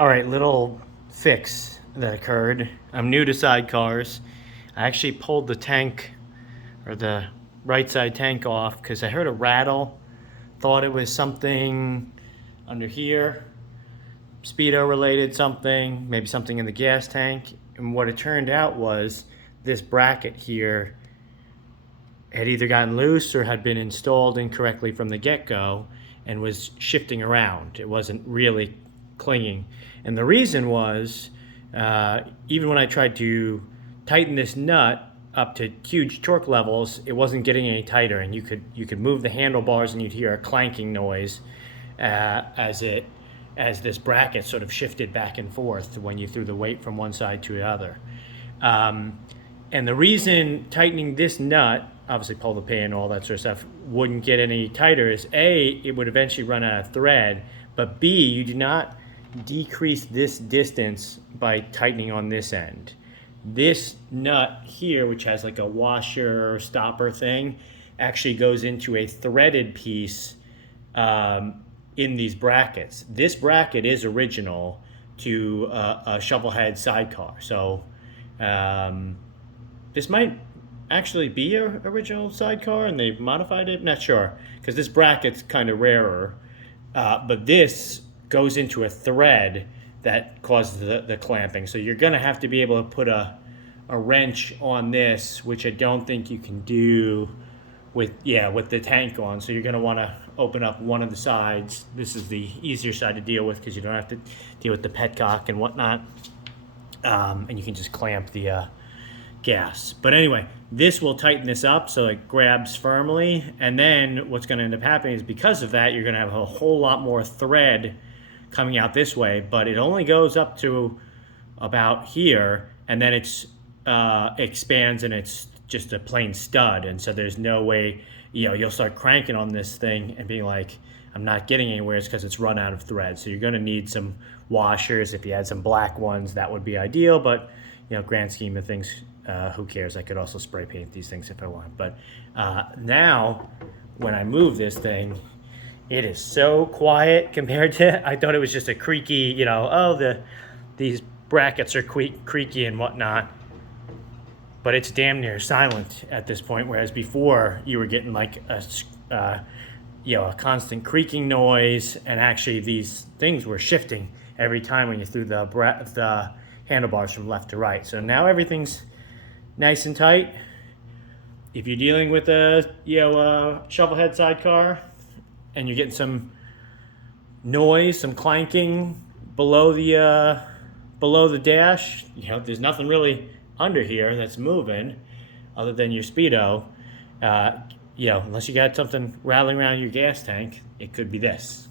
All right, little fix that occurred. I'm new to sidecars. I actually pulled the tank or the right side tank off because I heard a rattle. Thought it was something under here, speedo related something, maybe something in the gas tank. And what it turned out was this bracket here had either gotten loose or had been installed incorrectly from the get-go and was shifting around. It wasn't really clinging. And the reason was, even when I tried to tighten this nut up to huge torque levels, it wasn't getting any tighter, and you could move the handlebars and you'd hear a clanking noise as this bracket sort of shifted back and forth when you threw the weight from one side to the other. And the reason tightening this nut, obviously pull the pin, all that sort of stuff, wouldn't get any tighter is A, it would eventually run out of thread, but B, you do not decrease this distance by tightening on this end. This nut here, which has like a washer stopper thing, actually goes into a threaded piece in these brackets. This bracket is original to a Shovelhead sidecar. So this might actually be an original sidecar and they've modified it. Not sure, because this bracket's kind of rarer. But this goes into a thread that causes the clamping. So you're going to have to be able to put a wrench on this, which I don't think you can do with the tank on. So you're going to want to open up one of the sides. This is the easier side to deal with because you don't have to deal with the petcock and whatnot. And you can just clamp the gas. But anyway, this will tighten this up so it grabs firmly. And then what's going to end up happening is because of that, you're going to have a whole lot more thread coming out this way, but it only goes up to about here, and then it's expands and it's just a plain stud. And so there's no way, you'll start cranking on this thing and being like, I'm not getting anywhere. It's because it's run out of thread. So you're going to need some washers. If you had some black ones, that would be ideal, but grand scheme of things, who cares? I could also spray paint these things if I want. But now when I move this thing, it is so quiet compared to, I thought it was just a creaky, these brackets are creaky and whatnot. But it's damn near silent at this point, whereas before you were getting like a constant creaking noise, and actually these things were shifting every time when you threw the handlebars from left to right. So now everything's nice and tight. If you're dealing with a Shovelhead sidecar and you're getting some noise, some clanking below the dash, there's nothing really under here that's moving other than your speedo. Unless you got something rattling around your gas tank, it could be this.